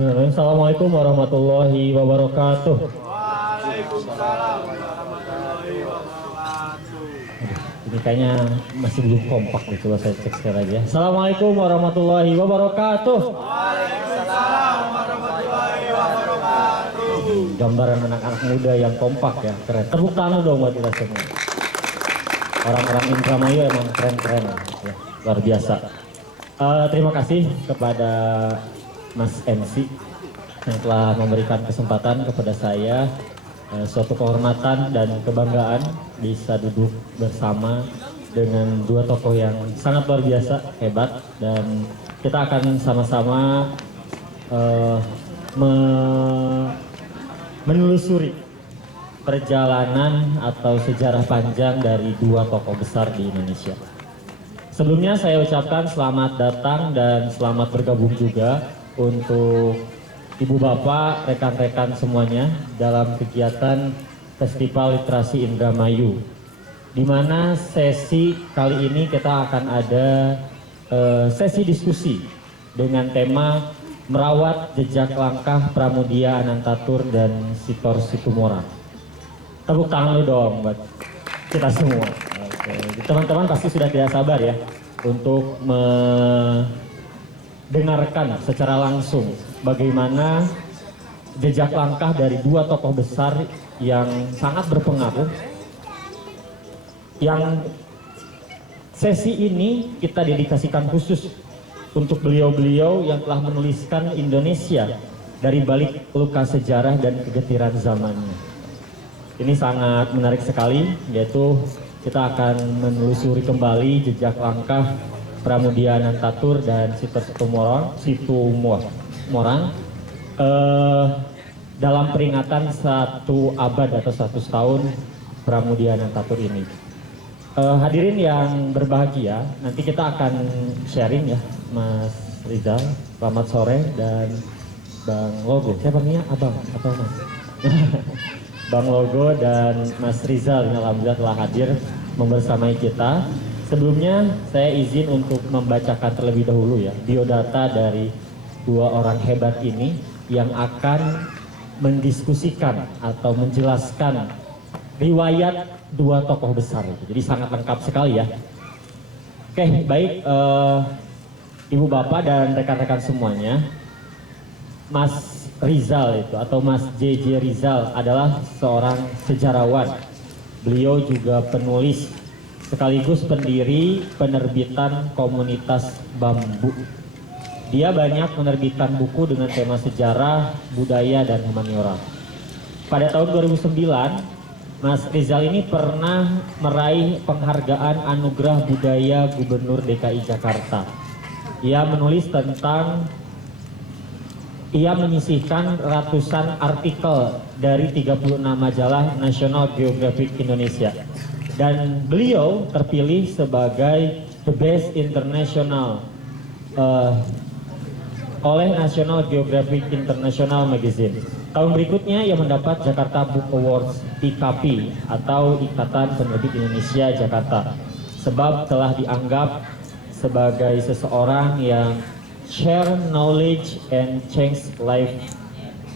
Assalamualaikum warahmatullahi wabarakatuh. Waalaikumsalam warahmatullahi wabarakatuh. Ini kayaknya masih belum kompak nih, coba saya cek sekali lagi ya. Assalamualaikum warahmatullahi wabarakatuh. Waalaikumsalam warahmatullahi wabarakatuh. Gambaran anak-anak muda yang kompak ya, keren. Tepuk tangan dong buat kita semua. Orang-orang Indramayu emang keren-keren ya, luar biasa. Terima kasih kepada Mas MC yang telah memberikan kesempatan kepada saya, suatu kehormatan dan kebanggaan bisa duduk bersama dengan dua tokoh yang sangat luar biasa, hebat, dan kita akan sama-sama menelusuri perjalanan atau sejarah panjang dari dua tokoh besar di Indonesia. Sebelumnya saya ucapkan selamat datang dan selamat bergabung juga untuk Ibu Bapak, rekan-rekan semuanya dalam kegiatan Festival Literasi Indramayu, di mana sesi kali ini kita akan ada sesi diskusi dengan tema merawat jejak langkah Pramudia Anantatur dan Sitor Situmorang. Tepuk tangan lu dong buat kita semua. Teman-teman pasti sudah tidak sabar ya untuk dengarkan secara langsung bagaimana jejak langkah dari dua tokoh besar yang sangat berpengaruh, yang sesi ini kita dedikasikan khusus untuk beliau-beliau yang telah menuliskan Indonesia dari balik luka sejarah dan kegetiran zamannya. Ini sangat menarik sekali, yaitu kita akan menelusuri kembali jejak langkah Pramudia Anantatur dan Sitor Situmorang dalam peringatan 1 abad atau 100 tahun Pramudia Anantatur ini. Hadirin yang berbahagia, nanti kita akan sharing ya, Mas Rizal, selamat sore, dan Bang Logo. Saya panggilnya Abang atau Mas? Bang Logo dan Mas Rizal yang alhamdulillah telah hadir membersamai kita. Sebelumnya saya izin untuk membacakan terlebih dahulu ya biodata dari dua orang hebat ini yang akan mendiskusikan atau menjelaskan riwayat dua tokoh besar itu. Jadi sangat lengkap sekali ya. Oke, baik Ibu Bapak dan rekan-rekan semuanya. Mas Rizal itu atau Mas JJ Rizal adalah seorang sejarawan. Beliau juga penulis sekaligus pendiri penerbitan komunitas Bambu. Dia banyak menerbitkan buku dengan tema sejarah, budaya, dan humaniora. Pada tahun 2009, Mas Rizal ini pernah meraih penghargaan Anugerah Budaya Gubernur DKI Jakarta. Ia menyisihkan ratusan artikel dari 36 majalah National Geographic Indonesia. Dan beliau terpilih sebagai The Best International oleh National Geographic International Magazine. Tahun berikutnya ia mendapat Jakarta Book Awards IKP atau Ikatan Penerbit Indonesia Jakarta, sebab telah dianggap sebagai seseorang yang share knowledge and change life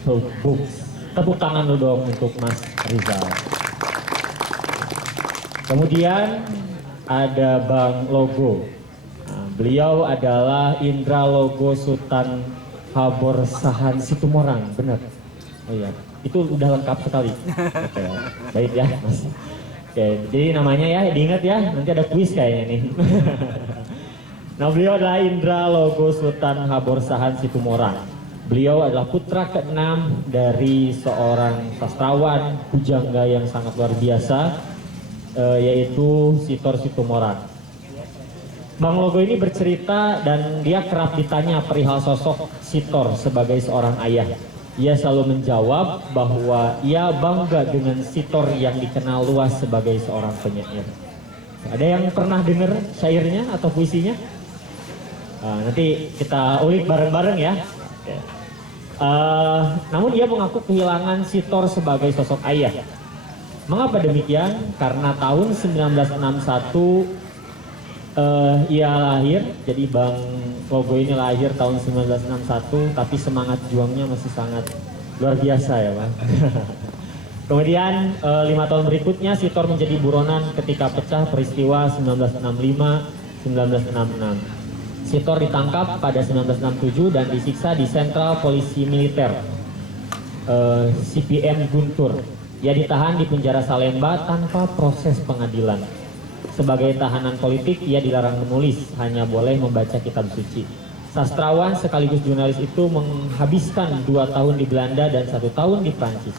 through books. Tepuk tangan dulu dong untuk Mas Rizal. Kemudian ada Bang Logo. Nah, beliau adalah Indra Logo Sultan Haborsahan Situmorang, benar? Oh iya, itu udah lengkap sekali. Oke, baik ya Mas. Oke, jadi namanya ya diingat ya, nanti ada kuis kayaknya nih. Nah, beliau adalah Indra Logo Sultan Haborsahan Situmorang. Beliau adalah putra keenam dari seorang sastrawan pujangga yang sangat luar biasa, yaitu Sitor Situmorang. Bang Logo ini bercerita dan dia kerap ditanya perihal sosok Sitor sebagai seorang ayah. Ia selalu menjawab bahwa ia bangga dengan Sitor yang dikenal luas sebagai seorang penyair. Ada yang pernah dengar syairnya atau puisinya? Nanti kita ulik bareng-bareng ya. Namun ia mengaku kehilangan Sitor sebagai sosok ayah. Mengapa demikian? Karena tahun 1961 Ia lahir, jadi Bang Logo ini lahir tahun 1961, tapi semangat juangnya masih sangat luar biasa ya Bang. Kemudian 5 tahun berikutnya Sitor menjadi buronan ketika pecah peristiwa 1965-1966. Sitor ditangkap pada 1967 dan disiksa di Sentral Polisi Militer CPM Guntur. Ia ditahan di penjara Salemba tanpa proses pengadilan. Sebagai tahanan politik, ia dilarang menulis, hanya boleh membaca kitab suci. Sastrawan sekaligus jurnalis itu menghabiskan 2 tahun di Belanda dan 1 tahun di Prancis.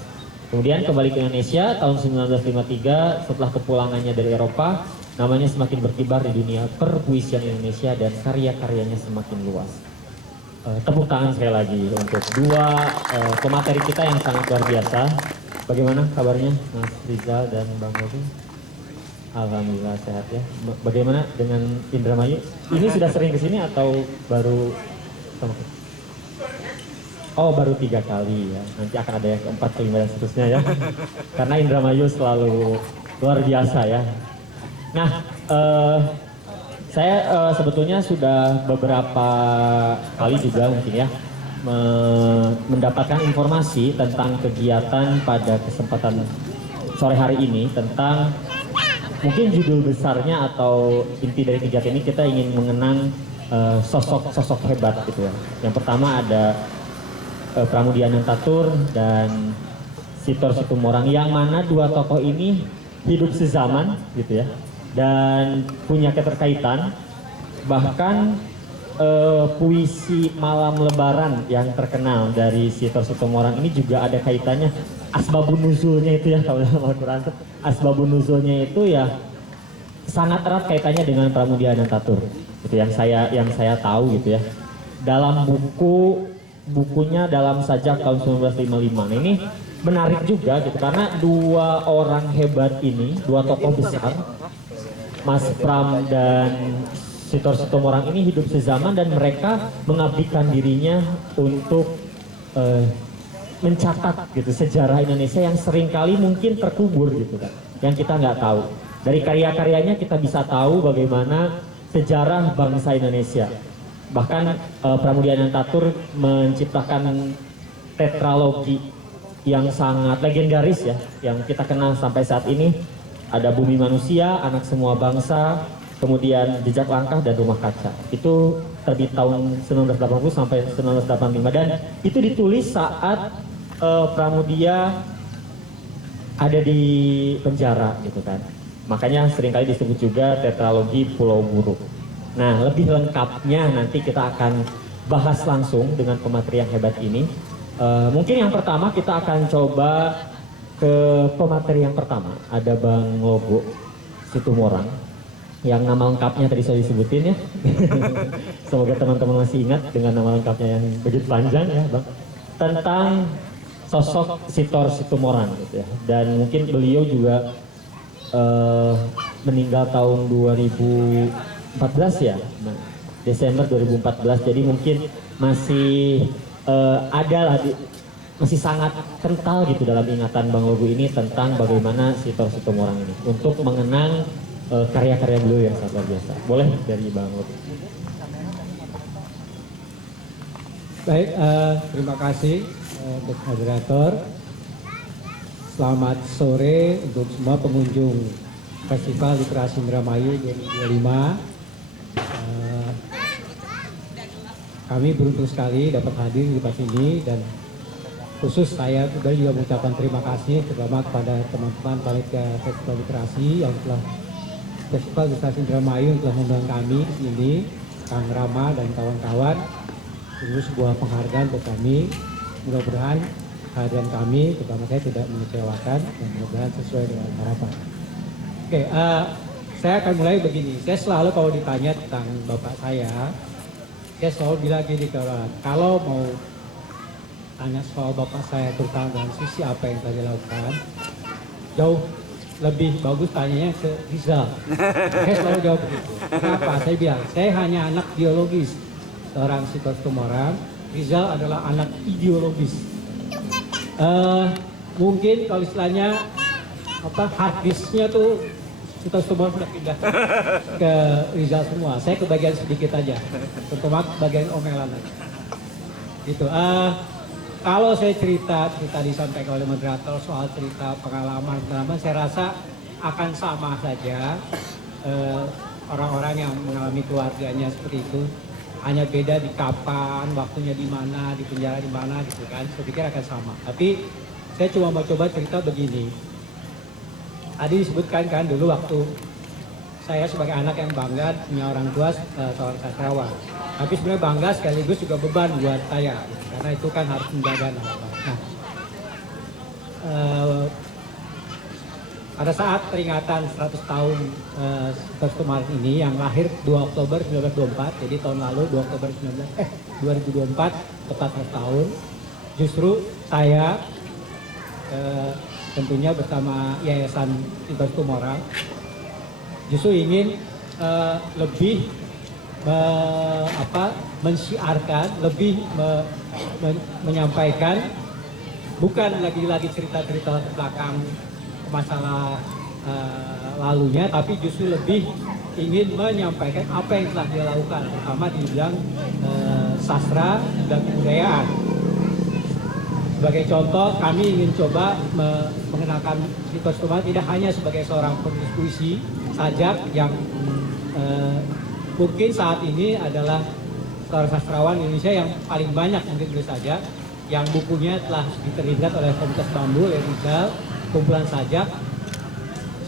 Kemudian kembali ke Indonesia tahun 1953 setelah kepulangannya dari Eropa, namanya semakin berkibar di dunia perpuisian Indonesia dan karya-karyanya semakin luas. Tepuk tangan sekali lagi untuk 2 pemateri kita yang sangat luar biasa. Bagaimana kabarnya Mas Rizal dan Bang Robi? Alhamdulillah sehat ya. Bagaimana dengan Indramayu? Ini sudah sering kesini atau baru sama? Oh baru 3 kali ya. Nanti akan ada yang keempat, kelima dan seterusnya ya. Karena Indramayu selalu luar biasa ya. Nah, saya sebetulnya sudah beberapa kali juga mungkin ya mendapatkan informasi tentang kegiatan pada kesempatan sore hari ini tentang mungkin judul besarnya atau inti dari kegiatan ini kita ingin mengenang sosok-sosok hebat gitu ya. Yang pertama ada Pramudia Anantatur dan Sitor Situmorang, yang mana 2 tokoh ini hidup sezaman gitu ya dan punya keterkaitan. Bahkan puisi Malam Lebaran yang terkenal dari Sitor Situmorang ini juga ada kaitannya. Asbabun nuzulnya itu ya, kalau dalam Al-Quran asbabun nuzulnya itu ya sangat erat kaitannya dengan Pramudia Anantatur. Itu yang saya tahu gitu ya. Dalam bukunya dalam Sajak tahun 1955. Nah, ini menarik juga gitu karena 2 orang hebat ini, 2 tokoh besar, Mas Pram dan Sitor Situmorang ini hidup sezaman dan mereka mengabdikan dirinya untuk mencatat gitu sejarah Indonesia yang seringkali mungkin terkubur gitu kan, yang kita nggak tahu. Dari karya-karyanya kita bisa tahu bagaimana sejarah bangsa Indonesia. Bahkan Pramudia Anantatur menciptakan tetralogi yang sangat legendaris ya, yang kita kenal sampai saat ini. Ada Bumi Manusia, Anak Semua Bangsa, kemudian Jejak Langkah dan Rumah Kaca. Itu terbit tahun 1980 sampai 1985 dan itu ditulis saat Pramudia ada di penjara gitu kan. Makanya seringkali disebut juga tetralogi Pulau Buruk. Nah, lebih lengkapnya nanti kita akan bahas langsung dengan pemateri yang hebat ini. Mungkin yang pertama kita akan coba ke pemateri yang pertama. Ada Bang Logo Situmorang yang nama lengkapnya tadi saya disebutin ya. Semoga teman-teman masih ingat dengan nama lengkapnya yang begitu panjang ya Bang. Tentang sosok Sitor Situmorang gitu ya. Dan mungkin beliau juga meninggal tahun 2014 ya, Desember 2014. Jadi mungkin masih ada lah, masih sangat kental gitu dalam ingatan Bang Logo ini tentang bagaimana Sitor Situmorang ini untuk mengenang karya-karya beliau yang sangat luar biasa. Boleh dari Bang Logo. Baik, terima kasih untuk moderator. Selamat sore untuk semua pengunjung Festival Literasi Indramayu 2025. Kami beruntung sekali dapat hadir di tempat ini dan khusus saya juga mengucapkan terima kasih terutama kepada teman-teman panitia Festival Literasi yang telah Festival Literasi Indramayu yang telah mengundang kami di sini, Kang Rama dan kawan-kawan. Ini sebuah penghargaan untuk kami. Mudah-mudahan kehadiran kami, terutama saya, tidak mengecewakan dan mudah-mudahan sesuai dengan harapan. Oke, saya akan mulai begini. Saya selalu kalau ditanya tentang bapak saya selalu bilang gini, kalau mau tanya soal bapak saya terutama dalam sisi apa yang tadi lakukan, jauh lebih bagus tanyanya ke Rizal. Saya selalu jawab begitu. Kenapa? Saya bilang, saya hanya anak biologis seorang Sitor Situmorang. Rizal adalah anak ideologis. Mungkin kalau istilahnya hard disknya tuh kita semua sudah pindah ke Rizal semua. Saya kebagian sedikit aja, terutama bagian omelan aja. Gitu. Kalau saya cerita disampaikan oleh moderator soal cerita pengalaman, saya rasa akan sama saja orang-orang yang mengalami keluarganya seperti itu. Hanya beda di kapan, waktunya di mana, di penjara di mana gitu kan. Saya pikir akan sama. Tapi saya cuma mau coba cerita begini. Tadi disebutkan kan dulu waktu saya sebagai anak yang bangga punya orang tua seorang sastrawan. Tapi sebenarnya bangga sekaligus juga beban buat saya. Karena itu kan harus menjaga nama baik. Nah, pada saat peringatan 100 tahun kemarin ini yang lahir 2 Oktober 1924, jadi tahun lalu 2 Oktober 2024 tepat 100 tahun, justru saya tentunya bersama Yayasan Sinta Situmorang justru ingin lebih mensiarkan, lebih menyampaikan bukan lagi cerita-cerita belakang masalah lalunya, tapi justru lebih ingin menyampaikan apa yang telah dia lakukan, terutama di bidang sastra dan kebudayaan. Sebagai contoh, kami ingin coba mengenalkan Sinta Situmorang tidak hanya sebagai seorang penulis puisi sajak yang mungkin saat ini adalah seorang sastrawan Indonesia yang paling banyak mungkin tulis sajak, yang bukunya telah diterbitkan oleh Komunitas Bambu, oleh Rizal, kumpulan sajak,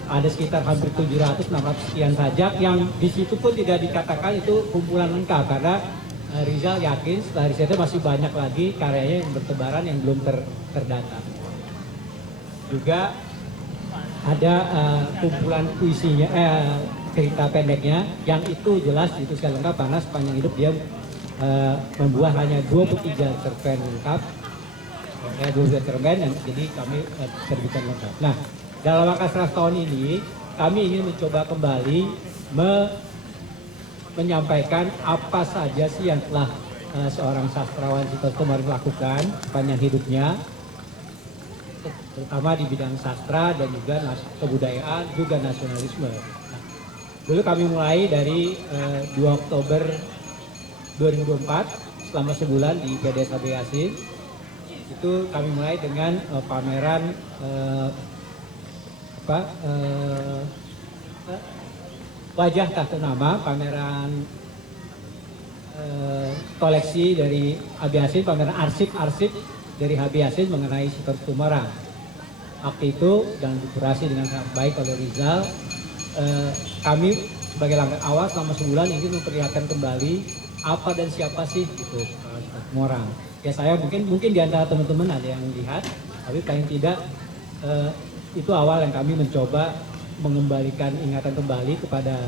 ada sekitar hampir 700-600 sekian sajak, yang di situ pun tidak dikatakan itu kumpulan lengkap, karena Rizal yakin setelah risetnya masih banyak lagi karyanya yang bertebaran yang belum terdata. Juga ada kumpulan puisinya, cerita pendeknya, yang itu jelas itu sekali lengkap karena sepanjang hidup dia membuat hanya 23 cerpen lengkap, 23 cerpen, jadi kami terbitkan lengkap. Nah, dalam angka 100 tahun ini kami ingin mencoba kembali menyampaikan apa saja sih yang telah seorang sastrawan Sinta Situmorang lakukan sepanjang hidupnya, terutama di bidang sastra dan juga kebudayaan, juga nasionalisme. Nah, dulu kami mulai dari 2 Oktober 2024 selama sebulan di PDSAB Yasin. Itu kami mulai dengan pameran Wajah Tak Ternama, pameran koleksi dari HB Yasin, pameran arsip-arsip dari HB Yasin mengenai Sinta Situmorang. Waktu itu dan dikurasi dengan sangat baik oleh Rizal, kami sebagai langkah awal selama sebulan ingin memperlihatkan kembali apa dan siapa sih gitu Sinta Situmorang. Ya saya mungkin di antara teman-teman ada yang lihat, tapi paling tidak itu awal yang kami mencoba mengembalikan ingatan kembali kepada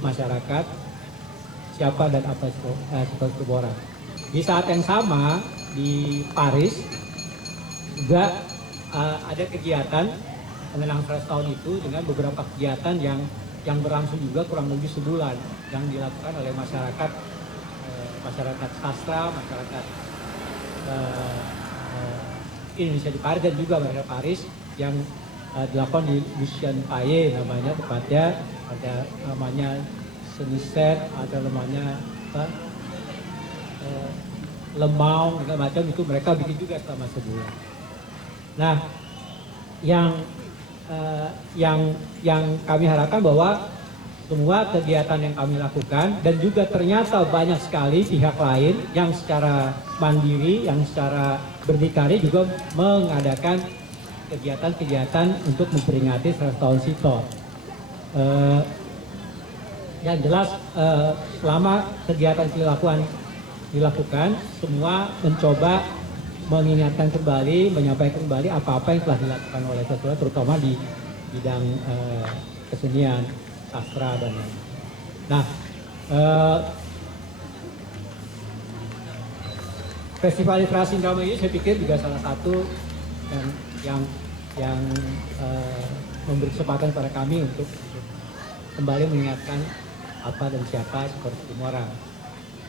masyarakat siapa dan apa Sinta Situmorang. Di saat yang sama di Paris juga ada kegiatan mengenang 100 tahun itu dengan beberapa kegiatan yang berlangsung juga kurang lebih sebulan yang dilakukan oleh masyarakat sastra, masyarakat Indonesia di Paris dan juga masyarakat Paris yang dilakukan di Lucien Paye namanya, tepatnya ada namanya seni set, ada namanya lemau, segala macam itu mereka bikin juga selama sebulan. Nah, yang kami harapkan bahwa semua kegiatan yang kami lakukan dan juga ternyata banyak sekali pihak lain yang secara mandiri, yang secara berdikari juga mengadakan kegiatan-kegiatan untuk memperingati 100 tahun Sinta. Yang jelas selama kegiatan dilakukan, semua mencoba mengingatkan kembali, menyampaikan kembali apa-apa yang telah dilakukan oleh siswa, terutama di bidang kesenian, sastra dan lain. Nah, Festival Literasi Indramayu ini saya pikir juga salah satu yang memberi kesempatan pada kami untuk kembali mengingatkan apa dan siapa Sinta Situmorang.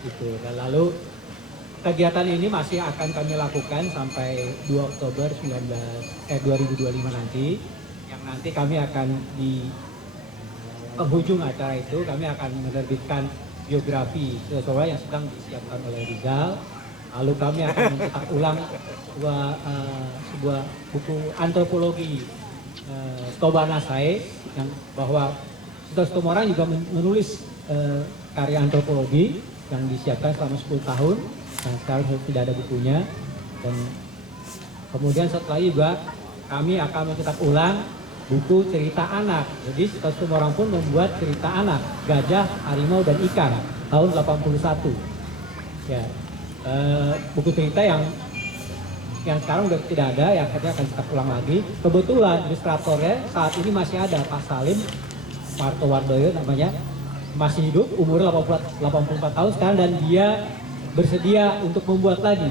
Itu. Dan lalu kegiatan ini masih akan kami lakukan sampai 2 Oktober 2025 nanti, yang nanti kami akan penghujung acara itu kami akan menerbitkan biografi seseorang yang sedang disiapkan oleh Rizal. Lalu kami akan mencetak ulang sebuah buku antropologi Toba Nasai, yang bahwa Sitor orang juga menulis karya antropologi yang disiapkan selama 10 tahun dan sekarang tidak ada bukunya. Dan kemudian setelah juga kami akan mencetak ulang buku cerita anak. Jadi Sitor orang pun membuat cerita anak Gajah, Harimau, dan Ikan tahun 81. Ya, buku cerita yang sekarang udah tidak ada, yang akhirnya akan kita ulang lagi. Kebetulan ilustratornya saat ini masih ada, Pak Salim Martowardoyo namanya, masih hidup, umurnya 84 tahun sekarang, dan dia bersedia untuk membuat lagi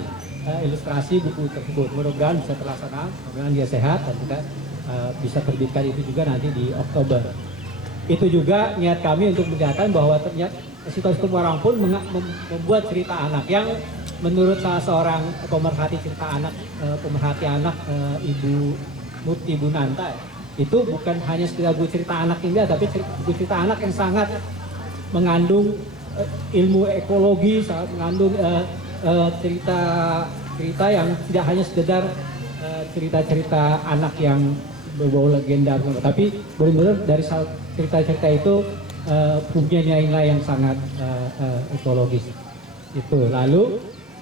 ilustrasi buku tersebut. Mudah-mudahan bisa terlaksana, mudah-mudahan dia sehat dan kita bisa terbitkan itu juga nanti di Oktober. Itu juga niat kami untuk menjelaskan bahwa ternyata Sitor Tumorang pun membuat cerita anak yang menurut salah seorang pemerhati cerita anak, pemerhati anak Ibu Murti Bunanta, itu bukan hanya sekedar buku cerita anak indah, tapi buku cerita anak yang sangat mengandung ilmu ekologi, sangat mengandung cerita yang tidak hanya sekedar cerita-cerita anak yang berbau legenda, tapi benar-benar dari cerita-cerita itu punya nilai yang sangat ekologis. Itu lalu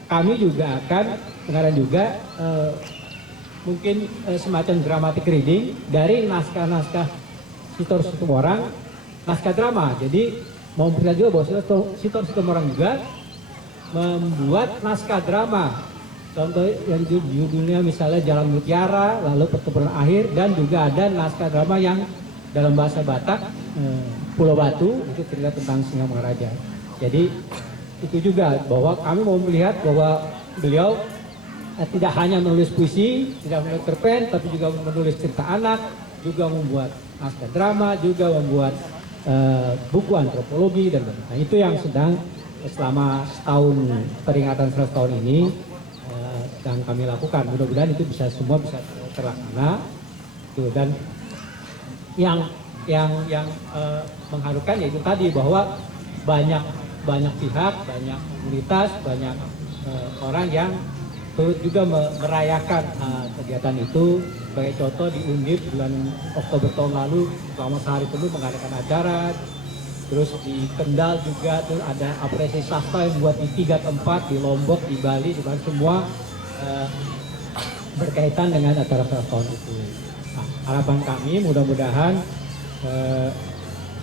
kami juga akan sekarang juga mungkin semacam dramatic reading dari naskah-naskah Sitor Situmorang, naskah drama. Jadi mau berkata juga bahwa Sitor Situmorang juga membuat naskah drama. Contoh yang judulnya misalnya Jalan Mutiara, lalu Pertempuran Akhir, dan juga ada naskah drama yang dalam bahasa Batak Pulau Batu, itu cerita tentang Singa Maharaja. Jadi itu juga bahwa kami mau melihat bahwa beliau tidak hanya menulis puisi, tidak menulis cerpen, tapi juga menulis cerita anak, juga membuat naskah drama, juga membuat buku antropologi dan lain-lain. Nah, itu yang sedang selama setahun peringatan 100 tahun ini sedang kami lakukan. Mudah-mudahan itu semua bisa terlaksana. Dan yang mengharukan yaitu tadi bahwa banyak pihak, banyak komunitas, banyak orang yang turut juga merayakan kegiatan itu. Sebagai contoh di Undip bulan Oktober tahun lalu selama sehari penuh mengadakan acara. Terus di Kendal juga tuh ada apresiasi sastra yang buat di 3 tempat, di Lombok, di Bali, di mana semua berkaitan dengan acara 100 tahun itu. Nah, harapan kami mudah-mudahan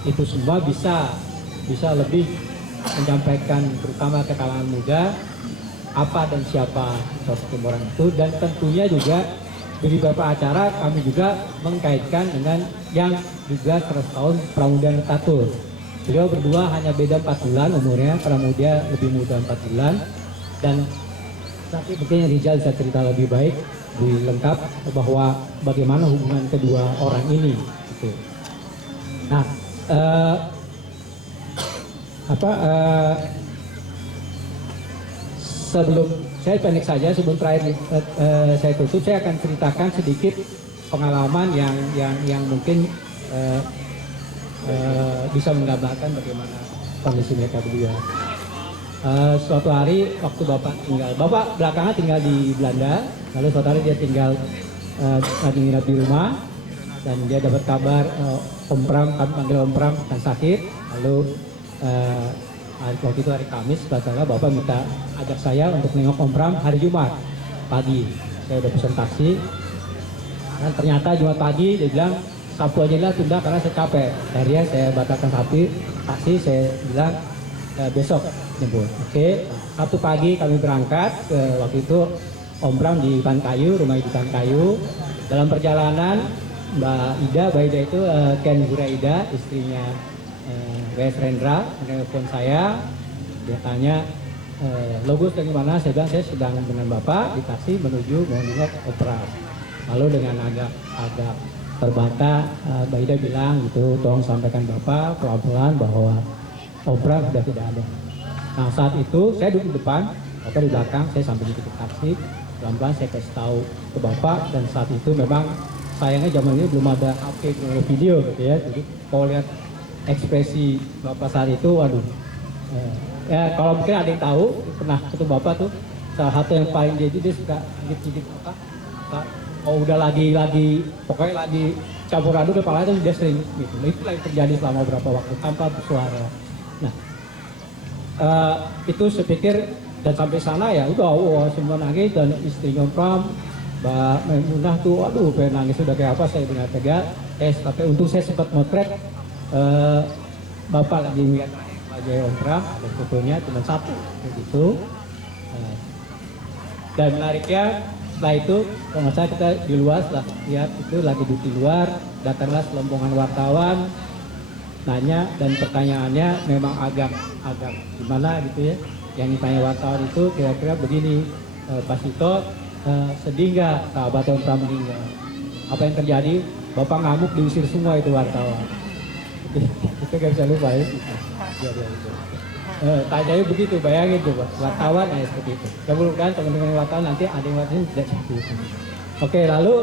itu semua bisa lebih menyampaikan terutama ke kalangan muda apa dan siapa Sitor Situmorang itu, dan tentunya juga di beberapa acara kami juga mengkaitkan dengan yang juga 100 tahun Pramudia Tatur. Beliau berdua hanya beda 4 bulan umurnya, Pramudia lebih muda 4 bulan, dan tapi mungkin Rizal bisa cerita lebih baik, lebih lengkap bahwa bagaimana hubungan kedua orang ini. Gitu. Nah, sebelum saya pendek saja, sebelum terakhir saya tutup, saya akan ceritakan sedikit pengalaman yang mungkin bisa menggambarkan bagaimana kondisi mereka berdua. Suatu hari waktu Bapak belakangan tinggal di Belanda, lalu suatu hari dia tinggal nginap di rumah, dan dia dapat kabar Om Pram, kami panggil Om Pram, dan sakit. Lalu waktu itu hari Kamis, setelah Bapak minta ajak saya untuk nengok Om Pram hari Jumat pagi. Saya udah pesan taksi, dan ternyata Jumat pagi dia bilang Sabtu aja lah tunda karena saya capek. Akhirnya saya batalkan taksi, saya bilang besok jemput. Oke, Sabtu pagi kami berangkat ke waktu itu Om Pram di Tankayu, rumah di Tankayu. Dalam perjalanan Mbak Ida itu Ken Gura Ida, istrinya W.S. Rendra, menelpon saya. Dia tanya, Logus dari mana? Saya bilang saya sedang dengan Bapak di taksi menuju mau nengok Om Pram. Lalu dengan agak terbata, Mbak Ida bilang gitu, tolong sampaikan Bapak pelan-pelan bahwa Om Pram sudah tidak ada. Nah, saat itu saya duduk di depan, Bapak di belakang, saya sambil duduk di taksi, pelan-pelan saya kasih tahu ke Bapak, dan saat itu memang sayangnya zaman ini belum ada HP, belum ada video gitu ya. Jadi kalau lihat ekspresi Bapak saat itu, waduh. Ya kalau mungkin ada yang tahu, pernah ketemu Bapak tuh, salah satu yang paling dia suka gigit-gigit apa, oh udah lagi pokoknya lagi campur aduk kepala itu dia sering gitu. Nah, itulah yang terjadi selama beberapa waktu tanpa bersuara. Nah, itu saya pikir dan sampai sana ya udah semua nangis dan istrinya Pram, Mbak Maimunah tuh, aduh pengen nangis udah kayak apa saya dengar tegak. Tapi untung saya sempat motret Bapak lagi lihat aja Om Pram, ada fotonya cuma satu gitu. Dan menariknya setelah itu kalau nggak salah kita di luar lah lihat itu lagi di luar, datanglah selombongan wartawan nanya dan pertanyaannya memang agak gimana gitu ya. Yang ditanya wartawan itu kira-kira begini, Pak Sito, sedih nggak sahabat Om Pram meninggal? Apa yang terjadi? Bapak ngamuk diusir semua itu wartawan. Itu gak bisa lupa ya. Tanyanya begitu, bayangin coba wartawan ya seperti itu. Mudah-mudahan teman-teman wartawan nanti ada yang wartawan tidak seperti itu. Oke, lalu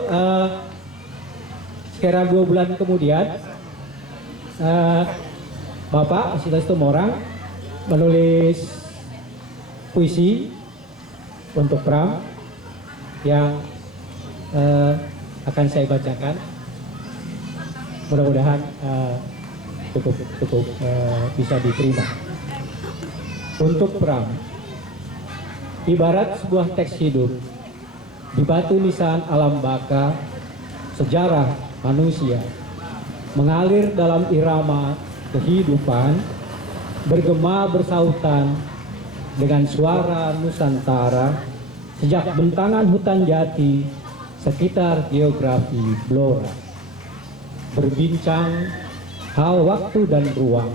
sekira 2 bulan kemudian Bapak Sito Situmorang menulis puisi untuk Pram yang akan saya bacakan. Mudah-mudahan cukup bisa diterima. Untuk Pram, ibarat sebuah teks hidup di batu nisan alam baka, sejarah manusia mengalir dalam irama kehidupan, bergema bersautan dengan suara Nusantara sejak bentangan hutan jati sekitar geografi Blora. Berbincang hal waktu dan ruang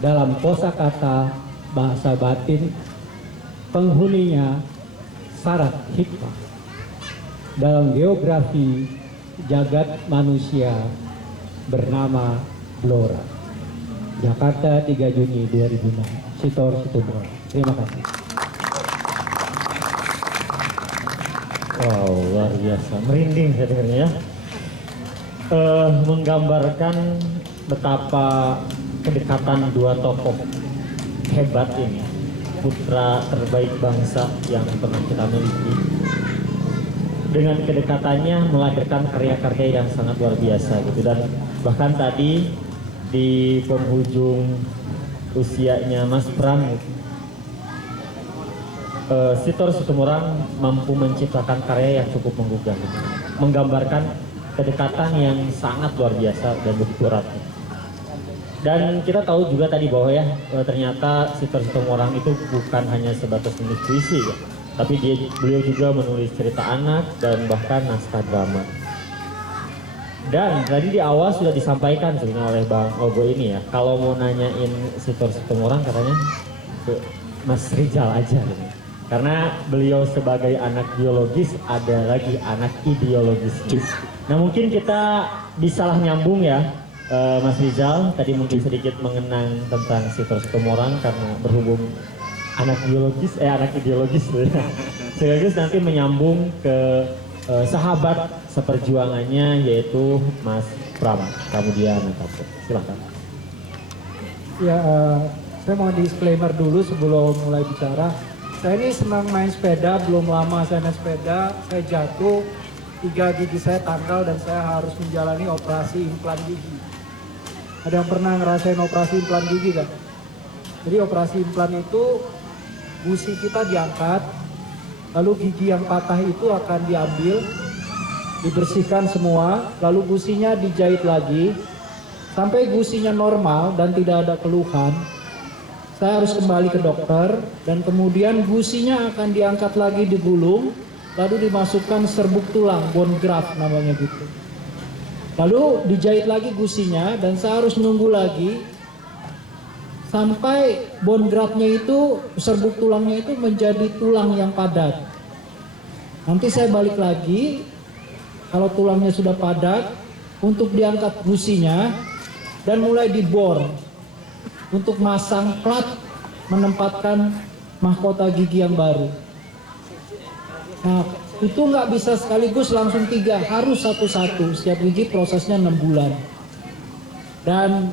dalam kosakata bahasa batin, penghuninya syarat hikmah dalam geografi jagat manusia bernama Blora. Jakarta 3 Juni 2006. Sito Situmorang. Terima kasih. Wow, luar biasa, merinding saya dengarnya ya. Menggambarkan betapa kedekatan dua tokoh hebat ini, putra terbaik bangsa yang pernah kita miliki. Dengan kedekatannya melahirkan karya-karya yang sangat luar biasa gitu. Dan bahkan tadi di penghujung usianya Mas Pram, Sito Situmorang mampu menciptakan karya yang cukup menggugah, gitu. Menggambarkan kedekatan yang sangat luar biasa dan begitu erat. Dan kita tahu juga tadi bahwa ya ternyata Sito Situmorang itu bukan hanya sebatas menulis puisi ya, tapi beliau juga menulis cerita anak dan bahkan naskah drama. Dan tadi di awal sudah disampaikan sebenarnya oleh Bang Ogo ini ya, kalau mau nanyain Sito Situmorang katanya ke Mas Rizal aja gitu. Karena beliau sebagai anak biologis ada lagi anak ideologis. Nah mungkin kita bisalah nyambung ya Mas Rizal, tadi mungkin sedikit mengenang tentang Sito Situmorang karena berhubung anak biologis, anak ideologis ya. Sekaligus nanti menyambung ke sahabat seperjuangannya yaitu Mas Pram Pramudiana. Silakan. Ya, saya mau disclaimer dulu sebelum mulai bicara. Saya ini senang main sepeda, belum lama saya naik sepeda, saya jatuh, 3 gigi saya tanggal dan saya harus menjalani operasi implan gigi. Ada yang pernah ngerasain operasi implan gigi kan? Jadi operasi implan itu gusi kita diangkat, lalu gigi yang patah itu akan diambil, dibersihkan semua, lalu gusinya dijahit lagi, sampai gusinya normal dan tidak ada keluhan. Saya harus kembali ke dokter dan kemudian gusinya akan diangkat lagi, digulung, lalu dimasukkan serbuk tulang, bone graft namanya gitu. Lalu dijahit lagi gusinya dan saya harus nunggu lagi sampai bone graftnya itu, serbuk tulangnya itu menjadi tulang yang padat. Nanti saya balik lagi, kalau tulangnya sudah padat, untuk diangkat gusinya dan mulai dibor untuk masang plat menempatkan mahkota gigi yang baru. Nah, itu nggak bisa sekaligus langsung 3, harus satu-satu. Setiap gigi prosesnya 6 bulan. Dan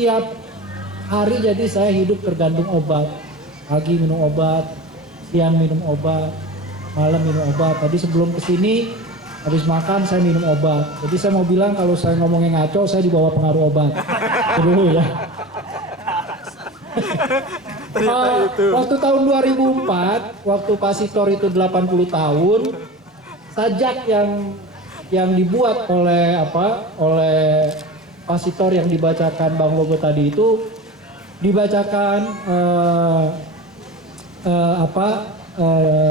setiap hari jadi saya hidup tergantung obat. Pagi minum obat, siang minum obat, malam minum obat. Tadi sebelum kesini habis makan saya minum obat. Jadi saya mau bilang kalau saya ngomongnya ngaco, saya dibawa pengaruh obat. Itu dulu ya. Waktu tahun 2004, waktu Pak Sitor itu 80 tahun, sajak yang dibuat oleh Pak Sitor yang dibacakan Bang Logo tadi itu dibacakan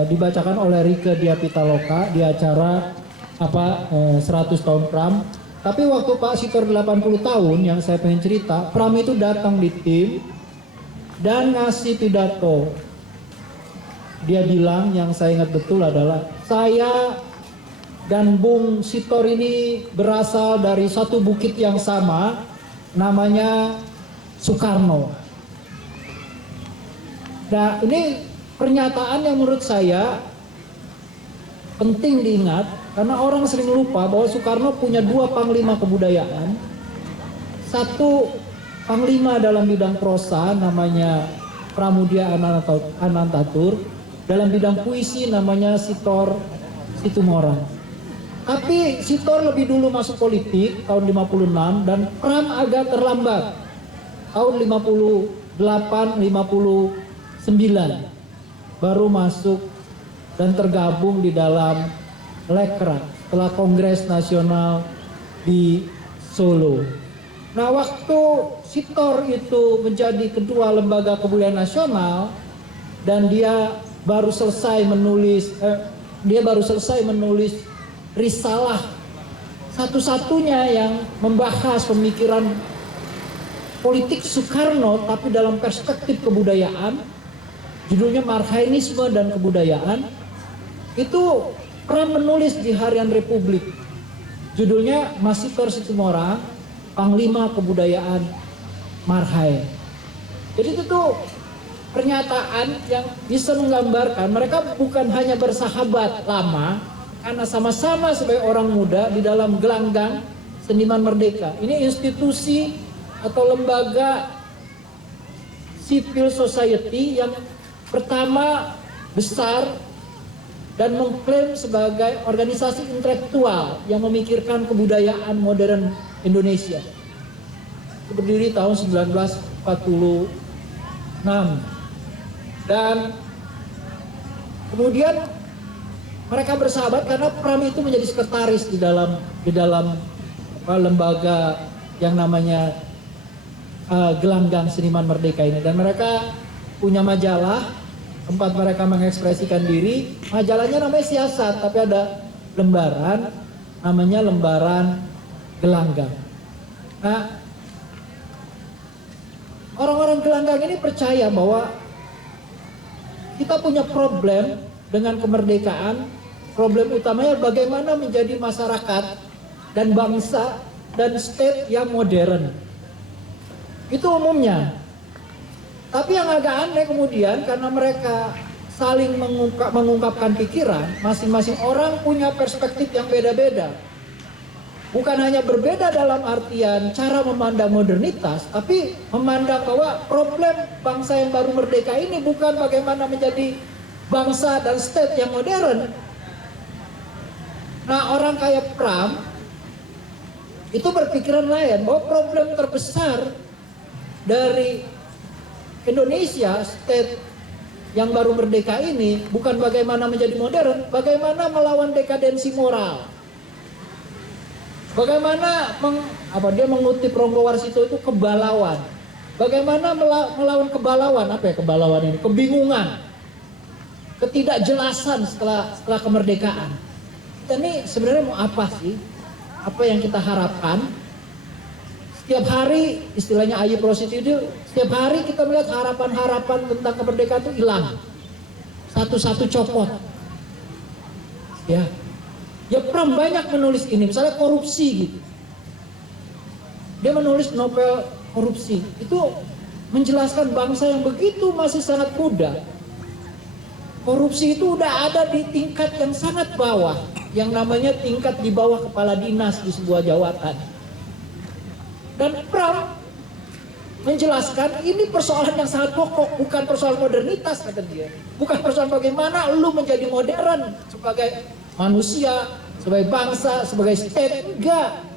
dibacakan oleh Rieke Diah Pitaloka di acara 100 tahun Pram. Tapi waktu Pak Sitor 80 tahun yang saya pengen cerita, Pram itu datang di tim dan ngasih pidato. Dia bilang, yang saya ingat betul adalah, saya dan Bung Sitor ini berasal dari satu bukit yang sama, namanya Soekarno. Nah, ini pernyataan yang menurut saya penting diingat, karena orang sering lupa bahwa Soekarno punya dua panglima kebudayaan. Satu panglima dalam bidang prosa namanya Pramudia Anantatur, dalam bidang puisi namanya Sitor Situmorang. Tapi Sitor lebih dulu masuk politik tahun 56 dan Pram agak terlambat tahun 58-59 baru masuk dan tergabung di dalam Lekran setelah Kongres Nasional di Solo. Nah, waktu Sitor itu menjadi ketua Lembaga Kebudayaan Nasional dan dia baru selesai menulis risalah satu-satunya yang membahas pemikiran politik Soekarno tapi dalam perspektif kebudayaan, judulnya Marhainisme dan Kebudayaan. Itu Pram menulis di Harian Republik, judulnya Mas Sitor Situmorang, Panglima Kebudayaan Marhaen. Jadi itu tuh pernyataan yang bisa menggambarkan mereka bukan hanya bersahabat lama karena sama-sama sebagai orang muda di dalam gelanggang Seniman Merdeka. Ini institusi atau lembaga civil society yang pertama besar dan mengklaim sebagai organisasi intelektual yang memikirkan kebudayaan modern Indonesia. Berdiri tahun 1946 dan kemudian mereka bersahabat karena Pram itu menjadi sekretaris di dalam lembaga yang namanya Gelanggang Seniman Merdeka ini, dan mereka punya majalah tempat mereka mengekspresikan diri. Majalahnya namanya Siasat, tapi ada lembaran namanya Lembaran Gelanggang. Nah, orang-orang Gelanggang ini percaya bahwa kita punya problem dengan kemerdekaan. Problem utamanya bagaimana menjadi masyarakat dan bangsa dan state yang modern. Itu umumnya. Tapi yang agak aneh kemudian karena mereka saling mengungkapkan pikiran, masing-masing orang punya perspektif yang beda-beda. Bukan hanya berbeda dalam artian cara memandang modernitas, tapi memandang bahwa problem bangsa yang baru merdeka ini bukan bagaimana menjadi bangsa dan state yang modern. Nah, orang kayak Pram itu berpikiran lain, bahwa problem terbesar dari Indonesia, state yang baru merdeka ini bukan bagaimana menjadi modern, bagaimana melawan dekadensi moral. Bagaimana dia mengutip Ronggo Warsito itu kebalauan. Bagaimana melawan kebalauan? Apa ya kebalauan ini? Kebingungan, ketidakjelasan setelah kemerdekaan. Kita ini sebenarnya mau apa sih? Apa yang kita harapkan? Setiap hari, istilahnya Ayub Rosid itu, setiap hari kita melihat harapan-harapan tentang kemerdekaan itu hilang. Satu-satu copot. Ya, Pram banyak menulis ini, misalnya korupsi gitu. Dia menulis novel korupsi, itu menjelaskan bangsa yang begitu masih sangat muda. Korupsi itu udah ada di tingkat yang sangat bawah, yang namanya tingkat di bawah kepala dinas di sebuah jawatan. Dan Pram menjelaskan ini persoalan yang sangat pokok, bukan persoalan modernitas kata dia. Bukan persoalan bagaimana lu menjadi modern sebagai manusia, sebagai bangsa, sebagai state, enggak.